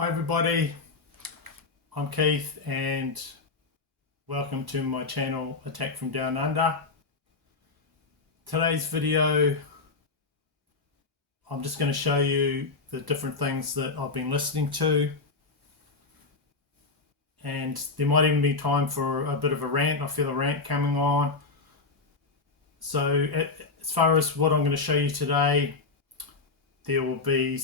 Hi everybody, I'm Keith and welcome to my channel Attack from Down Under. Today's video, I'm just going to show you the different things that I've been listening to, and there might even be time for a bit of a rant. I feel a rant coming on. So as far as what I'm going to show you today, there will be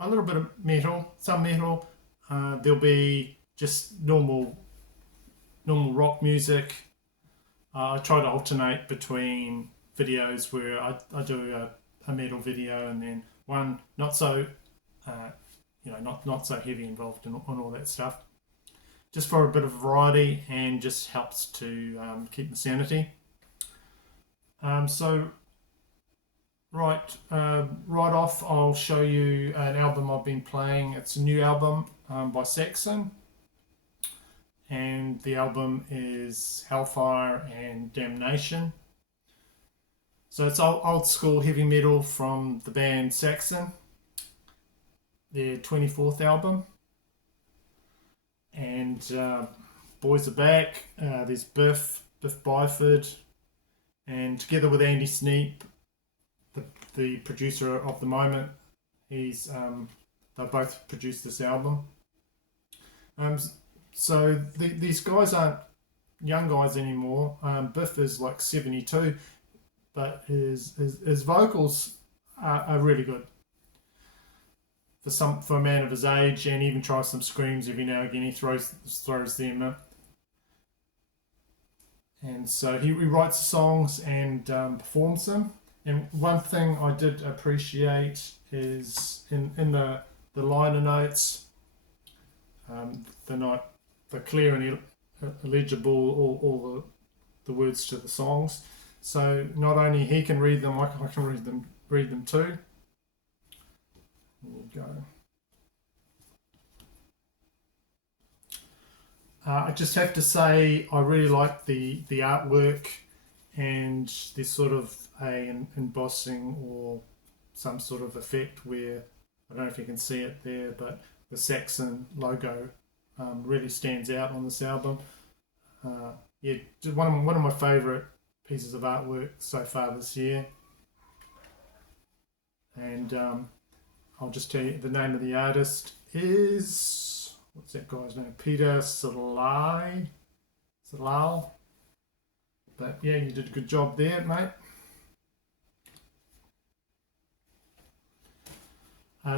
a little bit of metal, some metal. There'll be just normal rock music. I try to alternate between videos where I do a metal video and then one not so, not so heavy involved on all that stuff. Just for a bit of variety and just helps to keep my sanity. Right off, I'll show you an album I've been playing. It's a new album by Saxon, and the album is Hellfire and Damnation. So it's old school heavy metal from the band Saxon, their 24th album. And boys are back. There's Biff Byford, and together with Andy Sneap, the producer of the moment, they both produced this album. So these guys aren't young guys anymore. Biff is like 72, but his vocals are really good for a man of his age, and even tries some screams every now and again. He throws them in. And so he writes the songs and performs them. And one thing I did appreciate is in the liner notes, they're clear and illegible, all the words to the songs. So not only he can read them, I can read them too. There you go. I just have to say I really like the artwork, and there's sort of an embossing or some sort of effect where, I don't know if you can see it there, but the Saxon logo really stands out on this album. Yeah, one of my favourite pieces of artwork so far this year. And I'll just tell you the name of the artist is, what's that guy's name? Peter Salal. But yeah, you did a good job there, mate.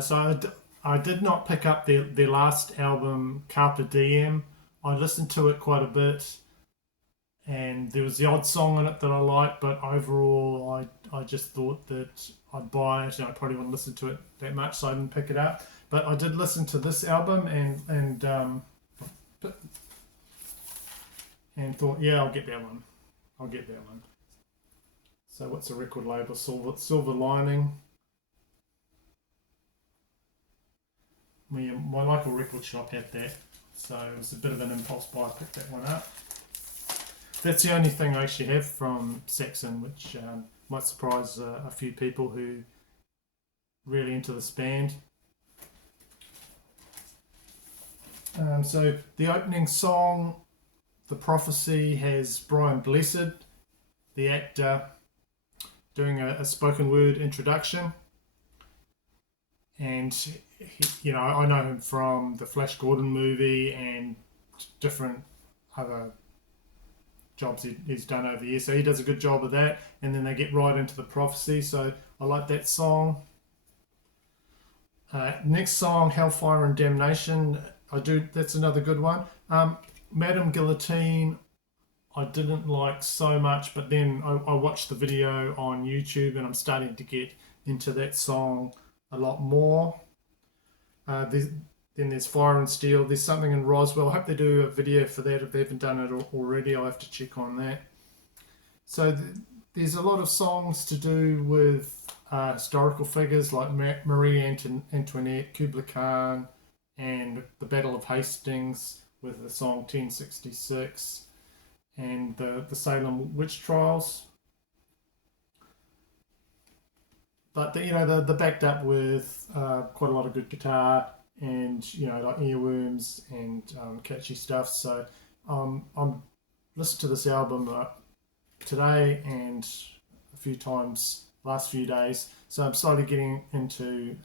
So I did not pick up their last album, Carpe Diem. I listened to it quite a bit, and there was the odd song on it that I liked, but overall I just thought that I'd buy it and I probably wouldn't listen to it that much, so I didn't pick it up. But I did listen to this album and thought, yeah, I'll get that one. So what's the record label? Silver Lining. My local record shop had that, so it was a bit of an impulse buy. I picked that one up. That's the only thing I actually have from Saxon, which might surprise a few people who really into this band. So the opening song, The Prophecy, has Brian Blessed, the actor, doing a spoken word introduction. And he, I know him from the Flash Gordon movie and different other jobs he's done over the years. So he does a good job of that. And then they get right into The Prophecy. So I like that song. Next song, Hellfire and Damnation. That's another good one. Madame Guillotine, I didn't like so much, but then I watched the video on YouTube and I'm starting to get into that song a lot more. Then there's Fire and Steel. There's something in Roswell. I hope they do a video for that. If they haven't done it already, I'll have to check on that. So there's a lot of songs to do with historical figures like Marie Antoinette, Kublai Khan, and the Battle of Hastings with the song 1066, and the Salem witch trials. But they're backed up with quite a lot of good guitar and like earworms and catchy stuff. So I'm listened to this album today and a few times last few days. So I'm slowly getting into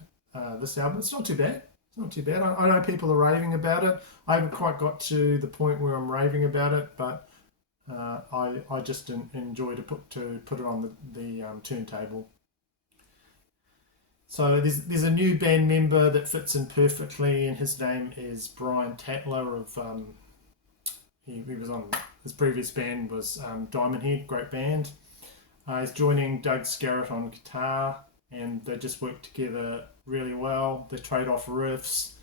this album. It's not too bad. It's not too bad. I know people are raving about it. I haven't quite got to the point where I'm raving about it, but I just enjoy to put it on the turntable. So there's a new band member that fits in perfectly, and his name is Brian Tatler of he was on his previous band was Diamond Head, great band. He's joining Doug Scarrett on guitar, and they just work together really well. They trade off riffs,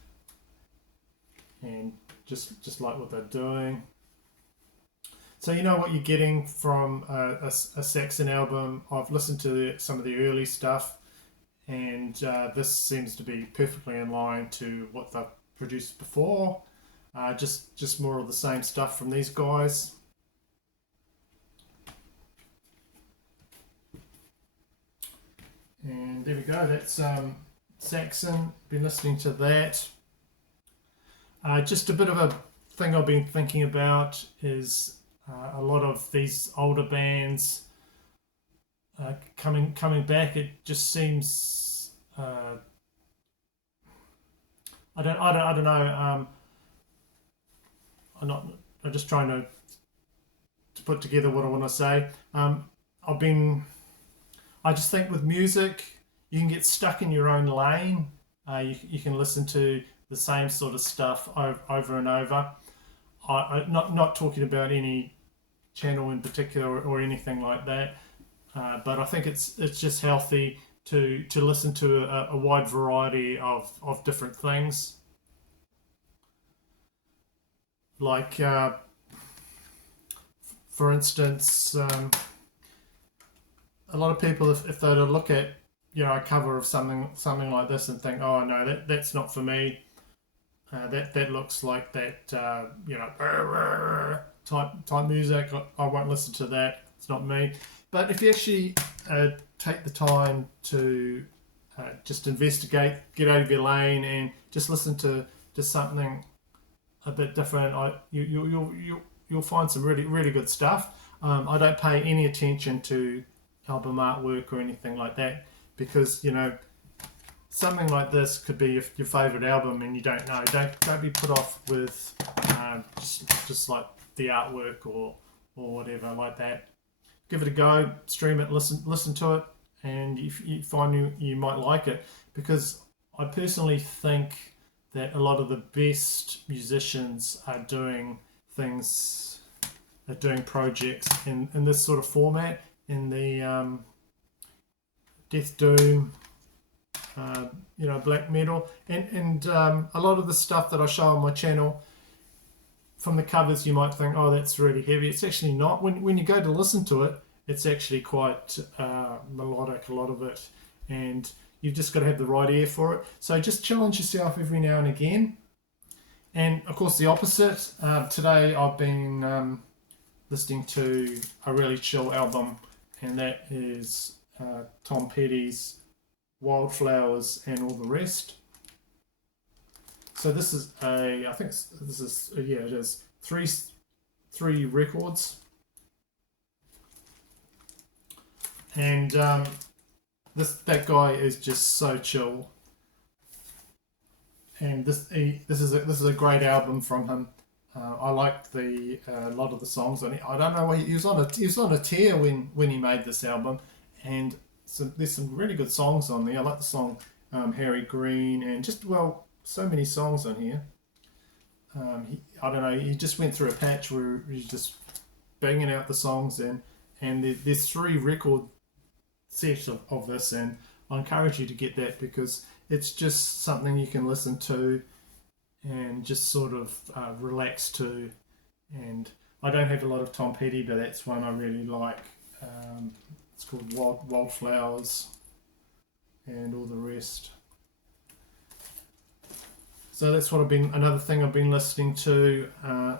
and just like what they're doing. So you know what you're getting from a Saxon album. I've listened to some of the early stuff, and this seems to be perfectly in line to what they've produced before. Just more of the same stuff from these guys. And there we go. That's Saxon. Been listening to that. Just a bit of a thing I've been thinking about is a lot of these older bands coming back. It just seems I don't know. I'm just trying to put together what I want to say. I just think with music, you can get stuck in your own lane. You can listen to the same sort of stuff over and over. I'm not talking about any channel in particular or anything like that, but I think it's just healthy to listen to a wide variety of different things. Like, for instance, a lot of people, if they were to look at a cover of something like this and think, oh no, that's not for me. That looks like that type music. I won't listen to that. It's not me. But if you actually take the time to just investigate, get out of your lane, and just listen to something a bit different, you'll find some really good stuff. I don't pay any attention to album artwork or anything like that because something like this could be your favorite album and you don't know. Don't be put off with just like the artwork or whatever like that. Give it a go, stream it, listen to it, and if you find you might like it, because I personally think that a lot of the best musicians are doing projects in this sort of format, in the death doom, black metal, and a lot of the stuff that I show on my channel, from the covers you might think, oh, that's really heavy. It's actually not. When you go to listen to it, it's actually quite melodic, a lot of it, and you've just got to have the right ear for it. So just challenge yourself every now and again. And of course the opposite, today I've been listening to a really chill album, and that is Tom Petty's Wildflowers and All the Rest. So this is it is three records, and that guy is just so chill, and this is a great album from him. I liked a lot of the songs on it. I don't know why he was on a tear when he made this album, and there's some really good songs on there. I like the song Harry Green, and so many songs on here. I don't know. He just went through a patch where he's just banging out the songs, and there's 3 record sets of this, and I encourage you to get that because it's just something you can listen to and just sort of relax to. And I don't have a lot of Tom Petty, but that's one I really like. It's called Wildflowers and All the Rest. So that's another thing I've been listening to. I've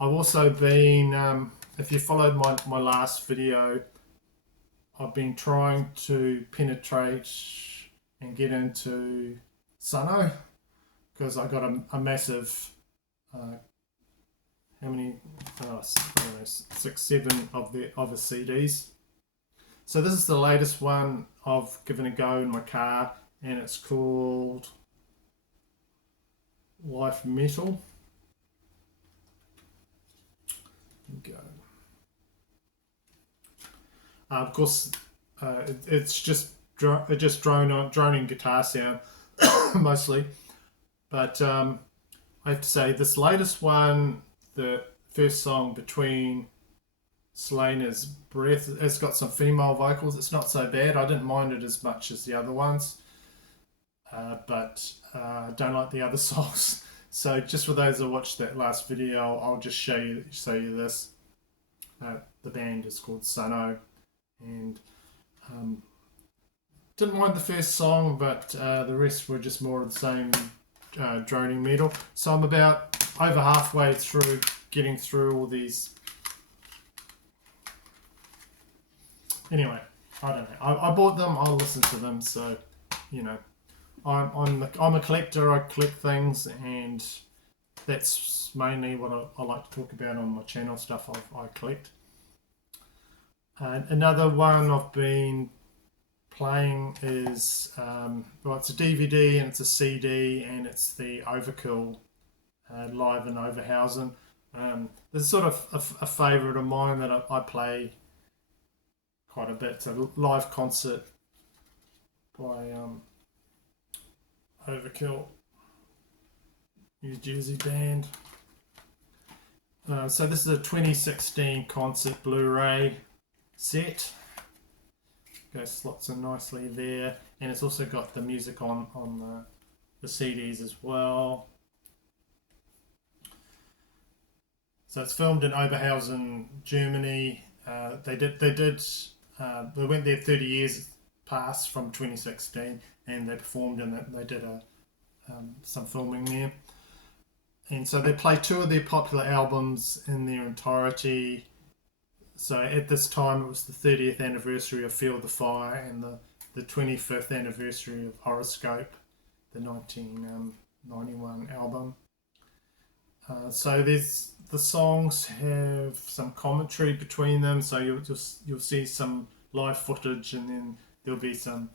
also been, if you followed my last video, I've been trying to penetrate and get into Sunn O. because I got a massive, how many, I don't know, 6, 7 of the CDs. So this is the latest one I've given a go in my car, and it's called Life Metal. Go. Of course, it's just droning guitar sound mostly, but I have to say this latest one, the first song, Between Selena's Breath, it's got some female vocals. It's not so bad. I didn't mind it as much as the other ones, but I don't like the other songs. So just for those that watched that last video, I'll just show you this. The band is called Sunn O, and didn't mind the first song, but the rest were just more of the same droning metal. So I'm about over halfway through getting through all these. Anyway, I don't know. I bought them. I'll listen to them. So, you know, I'm a collector. I collect things, and that's mainly what I like to talk about on my channel. Stuff I collect. Another one I've been playing is well, it's a DVD and it's a CD, and it's the Overkill live in Overhausen. This is sort of a favourite of mine that I play quite a bit. It's a live concert by Overkill, New Jersey band. So this is a 2016 concert Blu-ray set. Goes slots in nicely there, and it's also got the music on the CDs as well. So it's filmed in Oberhausen, Germany. They went there 30 years past from 2016, and they performed in it. They did some filming there, and so they play 2 of their popular albums in their entirety. So at this time, it was the 30th anniversary of Feel the Fire and the 25th anniversary of Horoscope, the 1991 album. So the songs have some commentary between them. So you'll see some live footage, and then there'll be some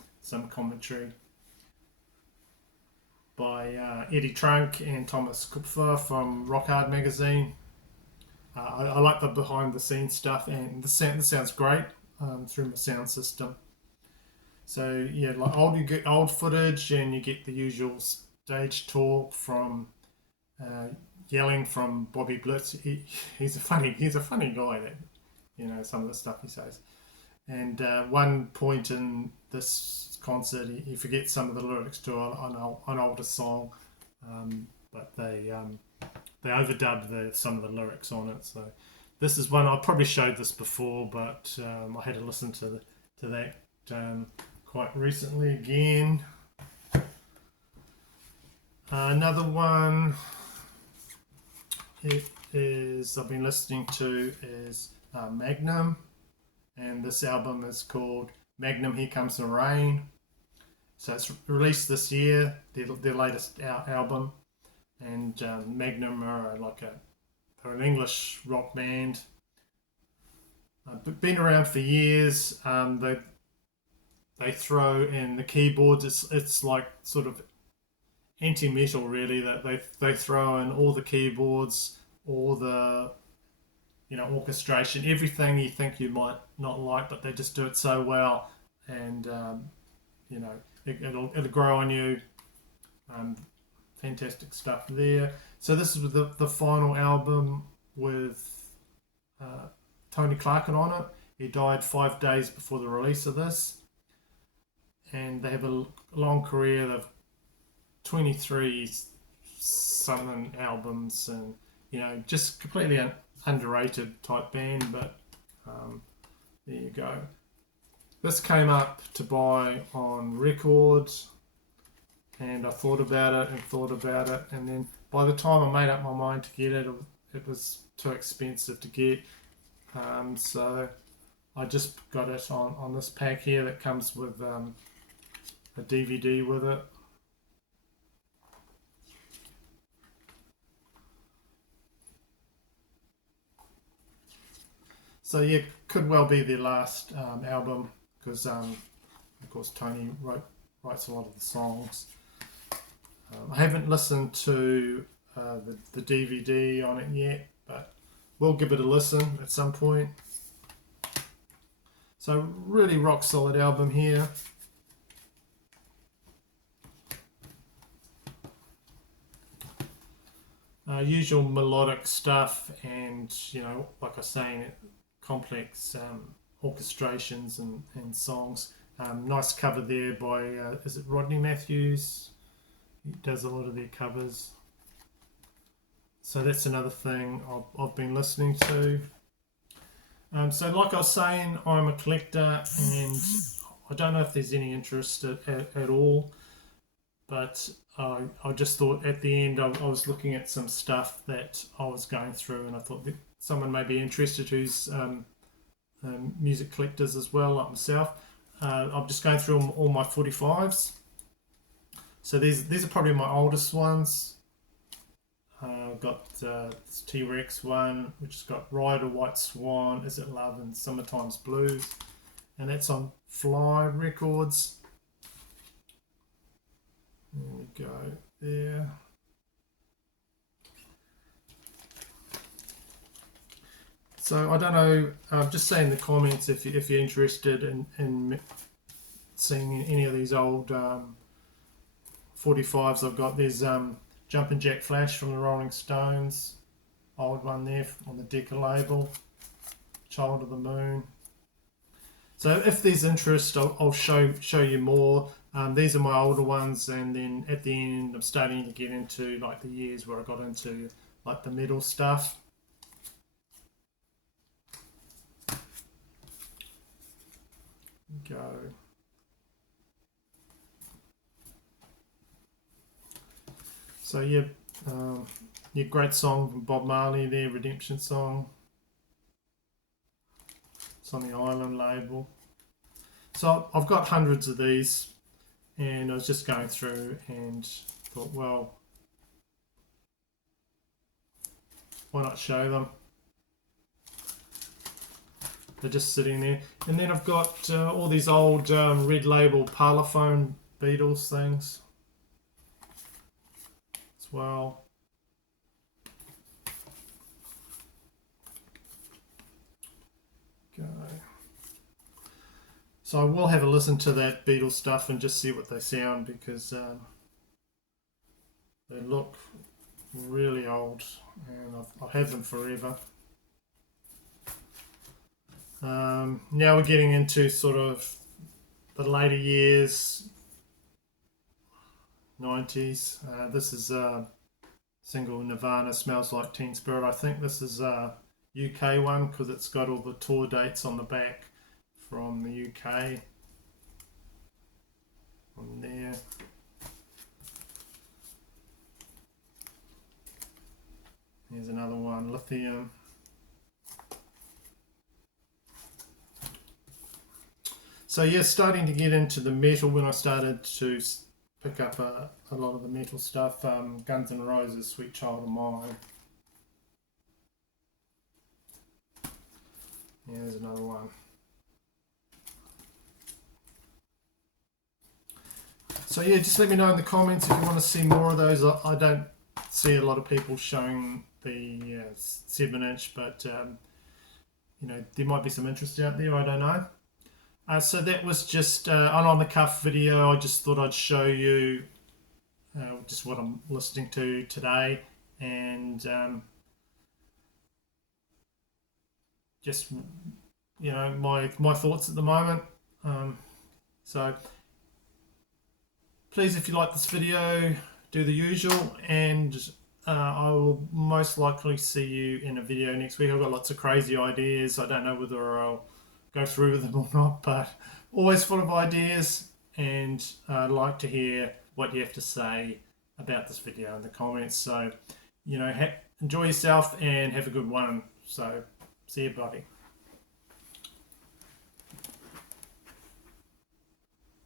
commentary by Eddie Trunk and Thomas Kupfer from Rock Hard magazine. I like the behind the scenes stuff, and the sounds great through my sound system. So yeah, like you get old footage, and you get the usual stage talk from yelling from Bobby Blitz. He's a funny guy. That, you know, some of the stuff he says. And one point in this concert, he forgets some of the lyrics to an older song, but they overdubbed some of the lyrics on it. So this is one I probably showed this before, but I had to listen to that quite recently again. Another one I've been listening to is Magnum, and this album is called Magnum Here Comes the Rain. So it's released this year, their latest album. And Magnum are they're an English rock band. Been around for years. They throw in the keyboards. It's like sort of anti-metal really. That they throw in all the keyboards, all the orchestration, everything you think you might not like, but they just do it so well, and it'll grow on you. Fantastic stuff there. So this is the final album with Tony Clarkin on it. He died 5 days before the release of this, and they have a long career of 23 something albums, and just completely underrated type band. But there you go. This came up to buy on records, and I thought about it, and then by the time I made up my mind to get it, it was too expensive to get. So I just got it on this pack here that comes with a DVD with it. So yeah, could well be their last album because of course Tony writes a lot of the songs. I haven't listened to the DVD on it yet, but we'll give it a listen at some point. So really rock solid album here. Usual melodic stuff, and like I was saying, complex orchestrations and songs. Nice cover there by is it Rodney Matthews? He does a lot of their covers. So that's another thing I've been listening to. So like I was saying, I'm a collector, and I don't know if there's any interest at all, but I just thought at the end I was looking at some stuff that I was going through, and I thought that someone may be interested who's music collectors as well, like myself. I'm just going through all my 45s. So these are probably my oldest ones. I've got this T-Rex one, which has got Rider, White Swan, Is It Love, and Summertime's Blues. And that's on Fly Records. There we go, there. So I don't know, just say in the comments if you're interested in seeing any of these old 45s I've got. There's Jumpin' Jack Flash from the Rolling Stones, old one there on the Decca label, Child of the Moon. So if there's interest, I'll show you more. These are my older ones, and then at the end I'm starting to get into like the years where I got into like the metal stuff. Go. So yeah, great song from Bob Marley there, Redemption Song. It's on the Island label. So I've got hundreds of these, and I was just going through and thought, well, why not show them? They're just sitting there. And then I've got all these old red label Parlophone Beatles things as well. Go. So I will have a listen to that Beatles stuff and just see what they sound, because they look really old, and I'll have them forever. Now we're getting into sort of the later years, 90s. This is a single, Nirvana, Smells Like Teen Spirit. I think this is a UK one because it's got all the tour dates on the back from the UK. On there. Here's another one, Lithium. So yeah, starting to get into the metal when I started to pick up a lot of the metal stuff. Guns N' Roses, Sweet Child of Mine. Yeah, there's another one. So yeah, just let me know in the comments if you want to see more of those. I don't see a lot of people showing the 7-inch, but there might be some interest out there, I don't know. So that was just an on-the-cuff video. I just thought I'd show you just what I'm listening to today, and just my thoughts at the moment. So please, if you like this video, do the usual, and I will most likely see you in a video next week. I've got lots of crazy ideas. I don't know whether I'll go through with them or not, but always full of ideas, and I'd like to hear what you have to say about this video in the comments. So enjoy yourself and have a good one. So see you, buddy.